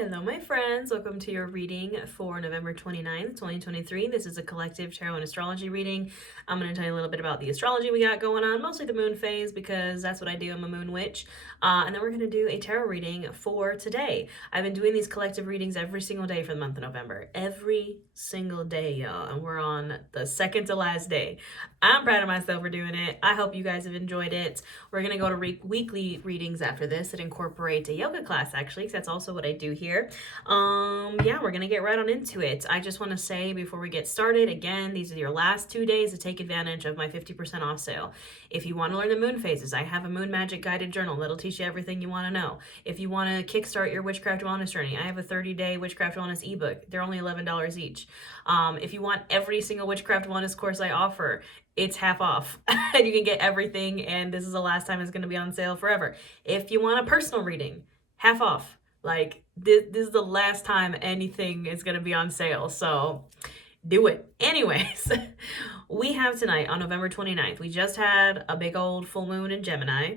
Hello, my friends. Welcome to your reading for November 29th, 2023. This is a collective tarot and astrology reading. I'm going to tell you a little bit about the astrology we got going on, mostly the moon phase because that's what I do. I'm a moon witch. And then we're going to do a tarot reading for today. I've been doing these collective readings every single day for the month of November. Every single day, y'all. And we're on the second to last day. I'm proud of myself for doing it. I hope you guys have enjoyed it. We're going to go to weekly readings after this that incorporate a yoga class, actually, because that's also what I do here. Yeah, we're gonna get right on into it. I just want to say before we get started, again, these are your last 2 days to take advantage of my 50% off sale. If you want to learn the moon phases, I have a moon magic guided journal that'll teach you everything you want to know. If you want to kickstart your witchcraft wellness journey, I have a 30-day witchcraft wellness ebook. They're only $11 each. If you want every single witchcraft wellness course I offer, it's half off and you can get everything, and this is the last time it's going to be on sale forever. If you want a personal reading, half off. Like, this is the last time anything is going to be on sale, so do it. Anyways, we have tonight on November 29th, we just had a big old full moon in Gemini,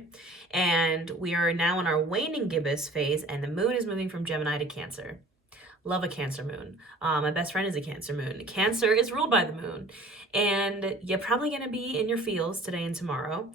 and we are now in our waning gibbous phase, and the moon is moving from Gemini to Cancer. Love a Cancer moon. My best friend is a Cancer moon. Cancer is ruled by the moon. And you're probably going to be in your feels today and tomorrow.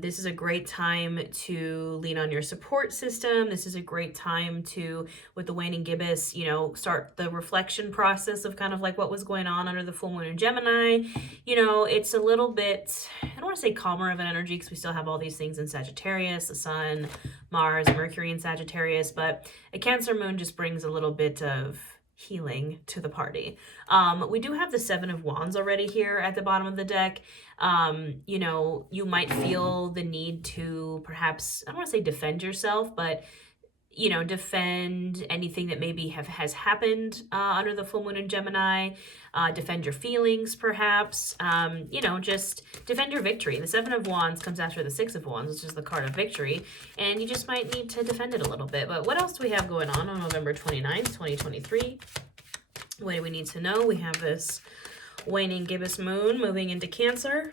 This is a great time to lean on your support system. This is a great time to, with the waning gibbous, start the reflection process of kind of like what was going on under the full moon in Gemini. It's a little bit, I don't want to say calmer of an energy because we still have all these things in Sagittarius, the Sun, Mars, Mercury in Sagittarius, but a Cancer moon just brings a little bit of healing to the party. We do have the Seven of Wands already here at the bottom of the deck. You might feel the need to perhaps, I don't want to say defend yourself, but defend anything that maybe has happened under the full moon in Gemini, defend your feelings perhaps, just defend your victory. The Seven of Wands comes after the Six of Wands, which is the card of victory, and you just might need to defend it a little bit. But what else do we have going on November 29th, 2023? What do we need to know? We have this waning gibbous moon moving into Cancer.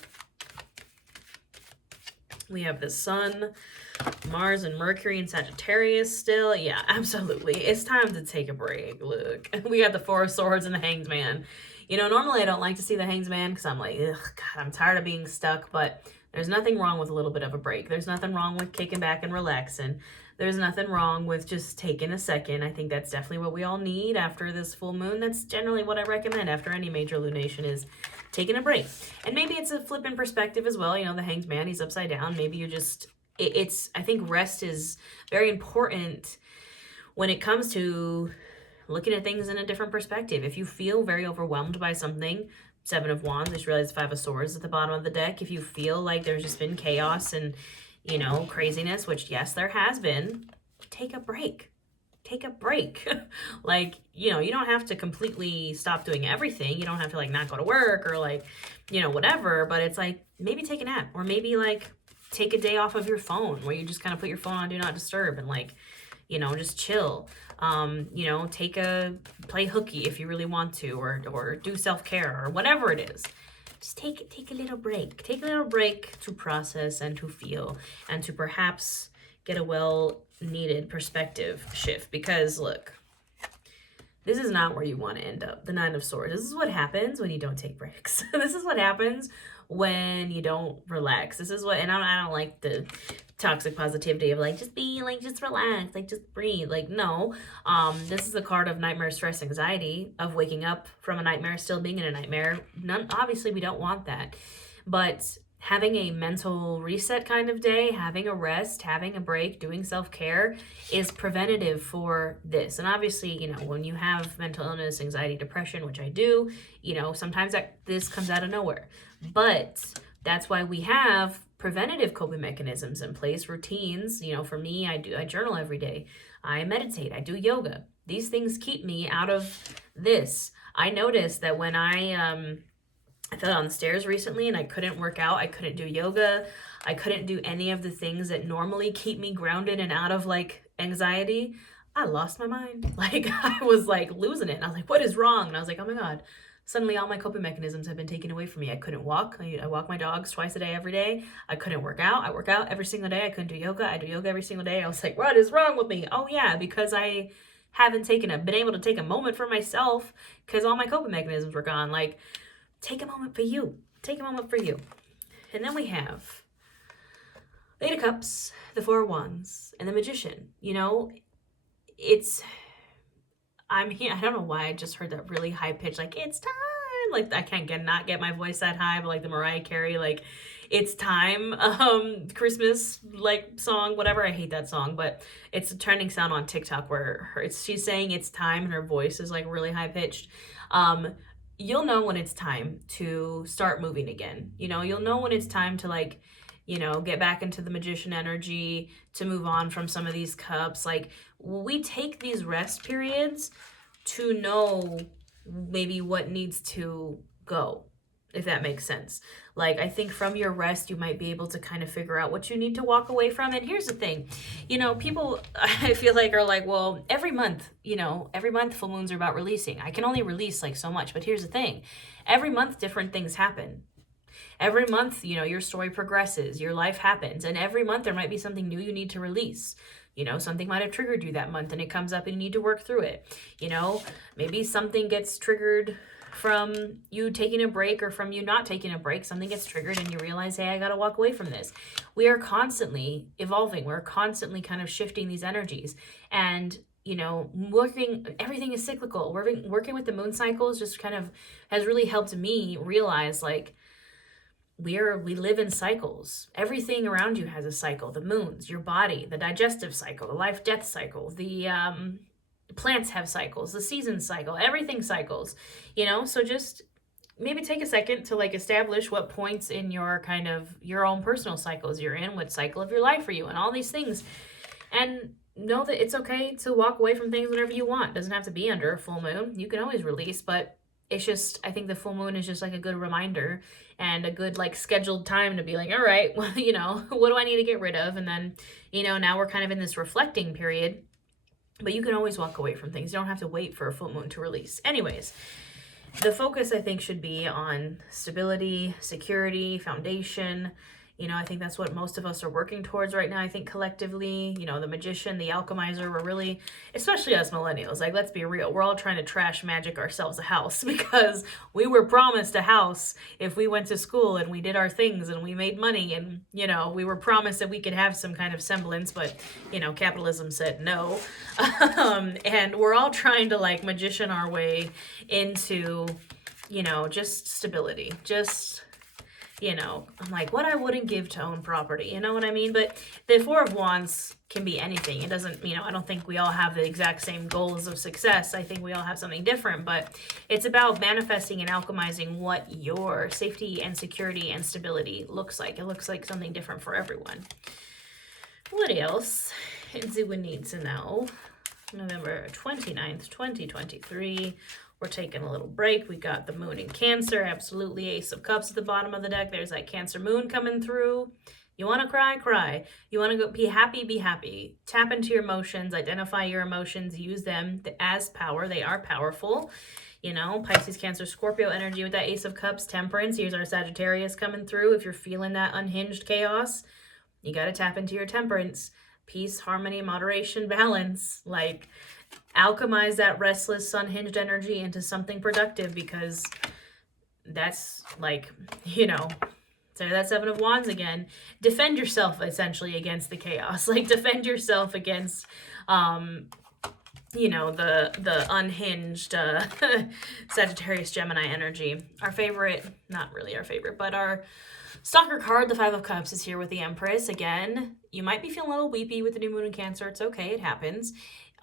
We have the Sun, Mars, and Mercury in Sagittarius still. Yeah, absolutely. It's time to take a break. Look, we got the Four of Swords and the Hanged Man. Normally I don't like to see the Hanged Man because I'm like, ugh, God, I'm tired of being stuck. But there's nothing wrong with a little bit of a break. There's nothing wrong with kicking back and relaxing. There's nothing wrong with just taking a second. I think that's definitely what we all need after this full moon. That's generally what I recommend after any major lunation is taking a break. And maybe it's a flip in perspective as well. The Hanged Man, he's upside down. Maybe you're just, I think rest is very important when it comes to looking at things in a different perspective. If you feel very overwhelmed by something, Seven of Wands, just realized Five of Swords at the bottom of the deck. If you feel like there's just been chaos and, craziness, which yes, there has been, take a break. Take a break. You don't have to completely stop doing everything. You don't have to not go to work or whatever, but it's maybe take a nap or maybe take a day off of your phone where you just kind of put your phone on do not disturb and just chill. Play hooky if you really want to, or do self-care or whatever it is. Just take a little break. Take a little break to process and to feel and to perhaps get a well-needed perspective shift. Because look, this is not where you want to end up. The Nine of Swords. This is what happens when you don't take breaks. This is what happens when you don't relax. This is what, and I don't like the toxic positivity of just just relax, just breathe. No. This is the card of nightmare, stress, anxiety, of waking up from a nightmare, still being in a nightmare. Obviously, we don't want that. But having a mental reset kind of day, having a rest, having a break, doing self-care is preventative for this. And obviously, when you have mental illness, anxiety, depression, which I do, sometimes this comes out of nowhere. But that's why we have preventative coping mechanisms in place, routines. For me, I journal every day. I meditate, I do yoga. These things keep me out of this. I noticed that when I fell down the stairs recently and I couldn't work out, I couldn't do yoga, I couldn't do any of the things that normally keep me grounded and out of anxiety. I lost my mind. I was losing it. And I was what is wrong? And I was oh my God, suddenly all my coping mechanisms have been taken away from me. I couldn't walk. I walk my dogs twice a day, every day. I couldn't work out. I work out every single day. I couldn't do yoga. I do yoga every single day. I was what is wrong with me? Oh yeah, because I haven't been able to take a moment for myself because all my coping mechanisms were gone. Like, take a moment for you. Take a moment for you. And then we have the Eight of Cups, the Four of Wands, and the Magician. You know, I'm here. I don't know why I just heard that really high pitch, like, it's time. Like, I can't not get my voice that high, but like the Mariah Carey, like, it's time, Christmas, like, song, whatever. I hate that song, but it's a trending sound on TikTok where she's saying it's time and her voice is like really high pitched. You'll know when it's time to start moving again. You know, you'll know when it's time to, like, you know, get back into the Magician energy, to move on from some of these cups. Like, we take these rest periods to know maybe what needs to go, if that makes sense. Like, I think from your rest, you might be able to kind of figure out what you need to walk away from. And here's the thing, you know, people, I feel like, are like, well, every month full moons are about releasing. I can only release like so much, but here's the thing. Every month, different things happen. Every month, you know, your story progresses, your life happens, and every month there might be something new you need to release. You know, something might have triggered you that month and it comes up and you need to work through it. You know, maybe something gets triggered from you taking a break or from you not taking a break. Something gets triggered and you realize, hey, I got to walk away from this. We are constantly evolving. We're constantly kind of shifting these energies. And, you know, everything is cyclical. Working with the moon cycles just kind of has really helped me realize, like, we live in cycles. Everything around you has a cycle. The moons, your body, the digestive cycle, the life-death cycle, the plants have cycles, the season cycle, everything cycles, you know? So just maybe take a second to, like, establish what points in your kind of your own personal cycles you're in, what cycle of your life are you in, all these things. And know that it's okay to walk away from things whenever you want. It doesn't have to be under a full moon. You can always release, but it's just, I think the full moon is just like a good reminder and a good, like, scheduled time to be like, all right, well, you know, what do I need to get rid of? And then, you know, now we're kind of in this reflecting period, but you can always walk away from things. You don't have to wait for a full moon to release. Anyways, the focus, I think, should be on stability, security, foundation. You know, I think that's what most of us are working towards right now. I think collectively, you know, the Magician, the Alchemizer, we're really, especially us millennials, like, let's be real, we're all trying to trash magic ourselves a house because we were promised a house if we went to school and we did our things and we made money, and, you know, we were promised that we could have some kind of semblance, but, you know, capitalism said no. And we're all trying to, like, magician our way into, you know, just stability, just, you know, I'm like, what I wouldn't give to own property, you know what I mean? But the Four of Wands can be anything. It doesn't, you know, I don't think we all have the exact same goals of success. I think we all have something different, but it's about manifesting and alchemizing what your safety and security and stability looks like. It looks like something different for everyone. What else do we need to know? November 29th, 2023. We're taking a little break. We got the moon in Cancer. Absolutely. Ace of Cups at the bottom of the deck. There's that Cancer moon coming through. You want to cry, cry. You want to go be happy, be happy. Tap into your emotions. Identify your emotions. Use them as power. They are powerful. You know, Pisces, Cancer, Scorpio energy with that Ace of Cups. Temperance. Here's our Sagittarius coming through. If you're feeling that unhinged chaos, you got to tap into your temperance. Peace, harmony, moderation, balance. Like, alchemize that restless, unhinged energy into something productive, because that's, like, you know, so that Seven of Wands again. Defend yourself essentially against the chaos. Like, defend yourself against, you know, the unhinged Sagittarius, Gemini energy. Our favorite, not really our favorite, but our stalker card, the Five of Cups, is here with the Empress. Again, you might be feeling a little weepy with the new moon in Cancer. It's okay. It happens.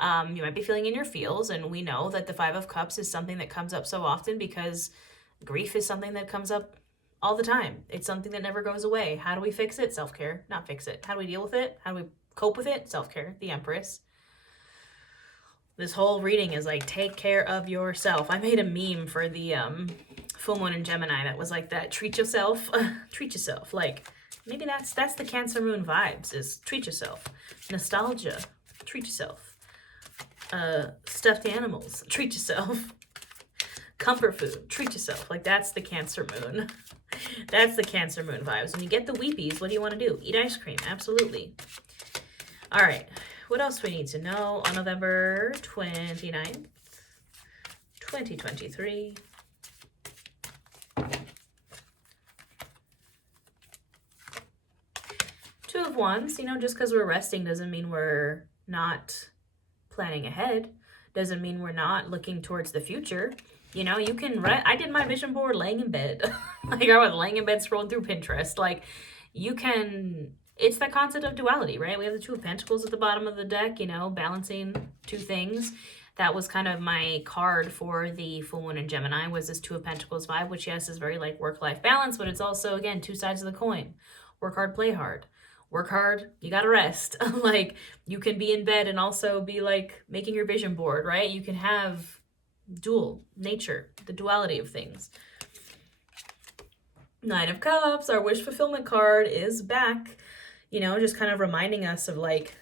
You might be feeling in your feels, and we know that the Five of Cups is something that comes up so often because grief is something that comes up all the time. It's something that never goes away. How do we fix it? Self-care. Not fix it. How do we deal with it? How do we cope with it? Self-care. The Empress. This whole reading is like, take care of yourself. I made a meme for the full moon in Gemini that was like that. Treat yourself. Treat yourself. Like, maybe that's the Cancer moon vibes, is treat yourself. Nostalgia. Treat yourself. Stuffed animals. Treat yourself. Comfort food. Treat yourself. Like, that's the Cancer moon. That's the Cancer moon vibes. When you get the weepies, what do you want to do? Eat ice cream. Absolutely. All right. What else do we need to know on November 29th, 2023? Two of Wands, you know, just because we're resting doesn't mean we're not planning ahead. Doesn't mean we're not looking towards the future. You know, you can I did my vision board laying in bed. Like, I was laying in bed scrolling through Pinterest. Like, you can, it's the concept of duality, right? We have the Two of Pentacles at the bottom of the deck, you know, balancing two things. That was kind of my card for the full moon in Gemini, was this Two of Pentacles vibe, which, yes, is very like work-life balance, but it's also, again, two sides of the coin. Work hard, play hard. Work hard, you gotta rest. Like, you can be in bed and also be like making your vision board, right? You can have dual nature, the duality of things. Nine of Cups, our wish fulfillment card, is back. You know, just kind of reminding us of, like,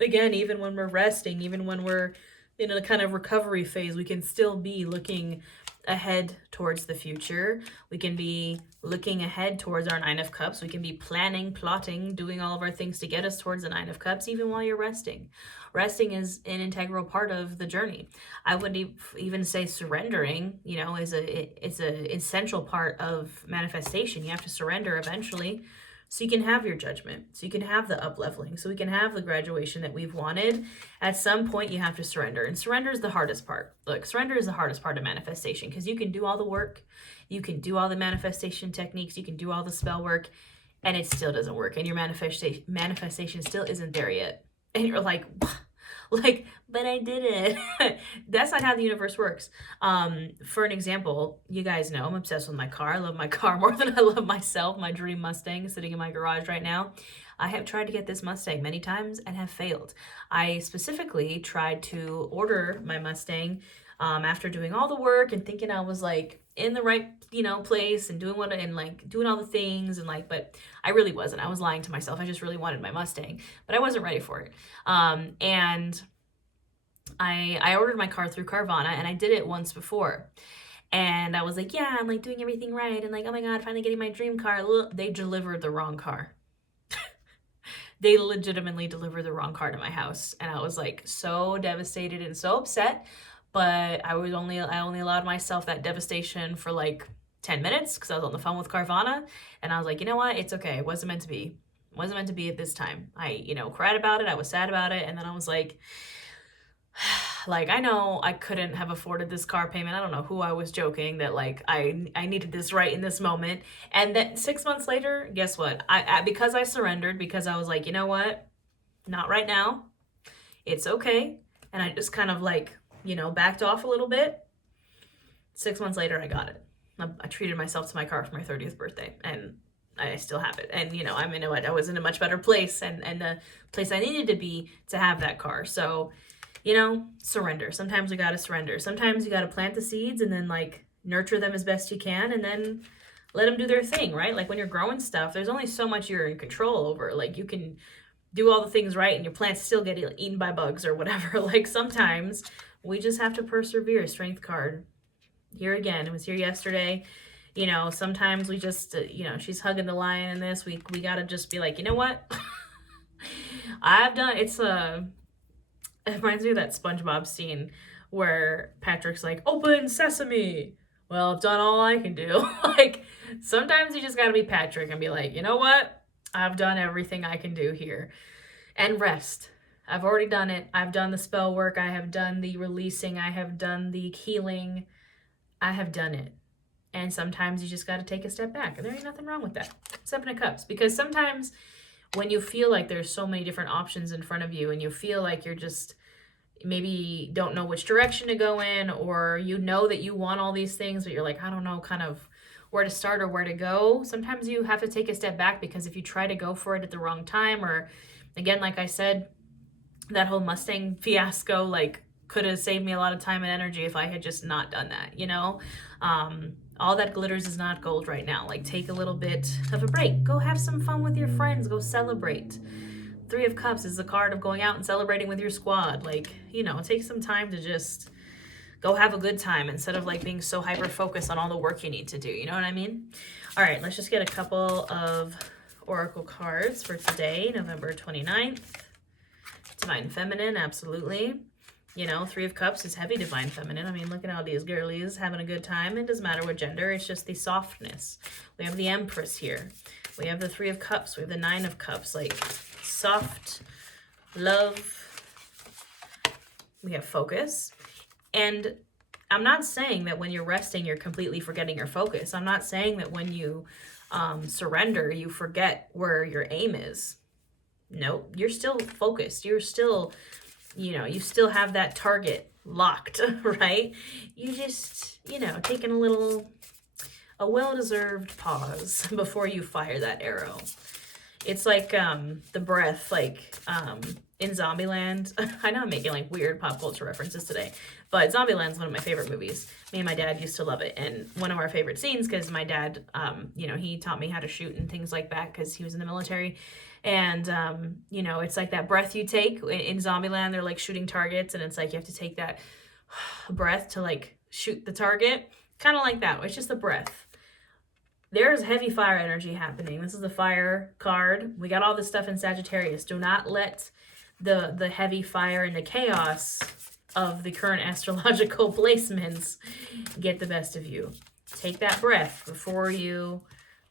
again, even when we're resting, even when we're in a kind of recovery phase, we can still be looking ahead towards the future. We can be looking ahead towards our Nine of Cups. We can be planning, plotting, doing all of our things to get us towards the Nine of Cups, even while you're resting. Resting is an integral part of the journey. I would even say surrendering, you know, it's an essential part of manifestation. You have to surrender eventually, so you can have your judgment, so you can have the up-leveling, so we can have the graduation that we've wanted. At some point, you have to surrender, and surrender is the hardest part. Look, surrender is the hardest part of manifestation, because you can do all the work, you can do all the manifestation techniques, you can do all the spell work, and it still doesn't work, and your manifestation still isn't there yet. And you're like, but I did it. That's not how the universe works. For an example, you guys know I'm obsessed with my car. I love my car more than I love myself. My dream Mustang is sitting in my garage right now. I have tried to get this Mustang many times and have failed. I specifically tried to order my Mustang after doing all the work and thinking I was like in the right, you know, place and doing all the things, and like, but I really wasn't. I was lying to myself. I just really wanted my Mustang, but I wasn't ready for it. And I ordered my car through Carvana, and I did it once before. And I was like, yeah, I'm like doing everything right. And like, oh my God, finally getting my dream car. Look, they delivered the wrong car. They legitimately delivered the wrong car to my house. And I was like so devastated and so upset. But I only allowed myself that devastation for like 10 minutes because I was on the phone with Carvana. And I was like, you know what? It's okay. It wasn't meant to be. It wasn't meant to be at this time. I, you know, cried about it. I was sad about it. And then I was like, I know I couldn't have afforded this car payment. I don't know who I was joking that like I needed this right in this moment. And then 6 months later, guess what? I because I surrendered, because I was like, you know what? Not right now. It's okay. And I just kind of like, you know, backed off a little bit. 6 months later, I got it. I treated myself to my car for my 30th birthday, and I still have it. And, you know, I was in a much better place, and the place I needed to be to have that car. So, you know, surrender. Sometimes we got to surrender. Sometimes you got to plant the seeds and then like nurture them as best you can, and then let them do their thing, right? Like when you're growing stuff, there's only so much you're in control over. Like you can do all the things right and your plants still get eaten by bugs or whatever. Like sometimes we just have to persevere. Strength card. Here again, it was here yesterday. You know, sometimes we just, you know, she's hugging the lion in this. We got to just be like, you know what? I've done, it reminds me of that SpongeBob scene where Patrick's like, open sesame. Well, I've done all I can do. Like, sometimes you just got to be Patrick and be like, you know what? I've done everything I can do here. And rest. I've already done it. I've done the spell work. I have done the releasing. I have done the healing. I have done it. And sometimes you just got to take a step back. And there ain't nothing wrong with that. Seven of Cups. Because sometimes when you feel like there's so many different options in front of you and you feel like you're just maybe don't know which direction to go in, or you know that you want all these things, but you're like, I don't know kind of where to start or where to go. Sometimes you have to take a step back, because if you try to go for it at the wrong time, or again, like I said, that whole Mustang fiasco, like could have saved me a lot of time and energy if I had just not done that, you know? All that glitters is not gold right now. Like, take a little bit of a break. Go have some fun with your friends. Go celebrate. Three of Cups is the card of going out and celebrating with your squad. Like, you know, take some time to just go have a good time instead of like being so hyper-focused on all the work you need to do. You know what I mean? All right, let's just get a couple of oracle cards for today, November 29th, Divine Feminine, absolutely. You know, Three of Cups is heavy Divine Feminine. I mean, look at all these girlies having a good time. It doesn't matter what gender. It's just the softness. We have the Empress here. We have the Three of Cups. We have the Nine of Cups. Like, soft love. We have focus. And I'm not saying that when you're resting, you're completely forgetting your focus. I'm not saying that when you surrender, you forget where your aim is. No, you're still focused. You're still, you know, you still have that target locked, right? You just, you know, taking a well-deserved pause before you fire that arrow. It's like the breath, like in Zombieland. I know I'm making like weird pop culture references today, but Zombieland's one of my favorite movies. Me and my dad used to love it, and one of our favorite scenes, because my dad, you know, he taught me how to shoot and things like that because he was in the military. And, you know, it's like that breath you take in Zombieland. They're like shooting targets, and it's like you have to take that breath to like shoot the target. Kind of like that. It's just the breath. There's heavy fire energy happening. This is the fire card. We got all this stuff in Sagittarius. Do not let the heavy fire and the chaos of the current astrological placements get the best of you. Take that breath before you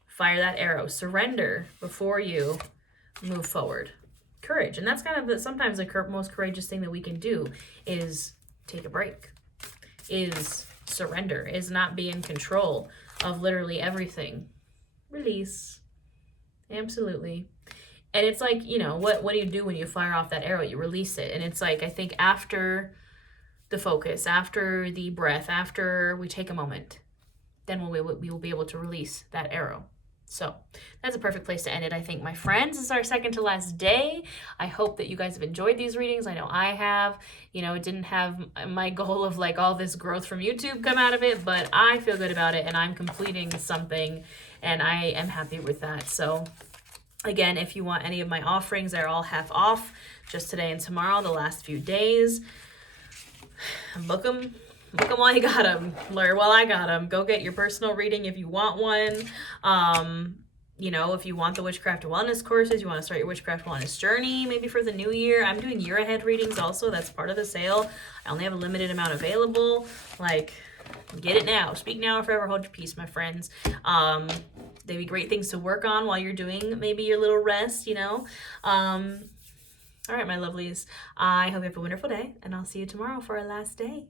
fire that arrow. Surrender before you move forward. Courage. And that's kind of sometimes the most courageous thing that we can do is take a break, is surrender, is not be in control of literally everything. Release. Absolutely. And it's like, you know, what do you do when you fire off that arrow? You release it. And it's like, I think after the focus, after the breath, after we take a moment, then we will be able to release that arrow. So that's a perfect place to end it, I think, my friends. This is our second to last day. I hope that you guys have enjoyed these readings. I know I have. You know, it didn't have my goal of like all this growth from YouTube come out of it, but I feel good about it, and I'm completing something, and I am happy with that. So again, if you want any of my offerings, they're all half off just today and tomorrow, the last few days. Book them. Book them while you got them. Learn while I got them. Go get your personal reading if you want one. You know, if you want the Witchcraft Wellness courses, you want to start your Witchcraft Wellness journey, maybe for the new year. I'm doing year ahead readings also. That's part of the sale. I only have a limited amount available. Like, get it now. Speak now or forever hold your peace, my friends. They'd be great things to work on while you're doing maybe your little rest, you know. All right, my lovelies. I hope you have a wonderful day, and I'll see you tomorrow for our last day.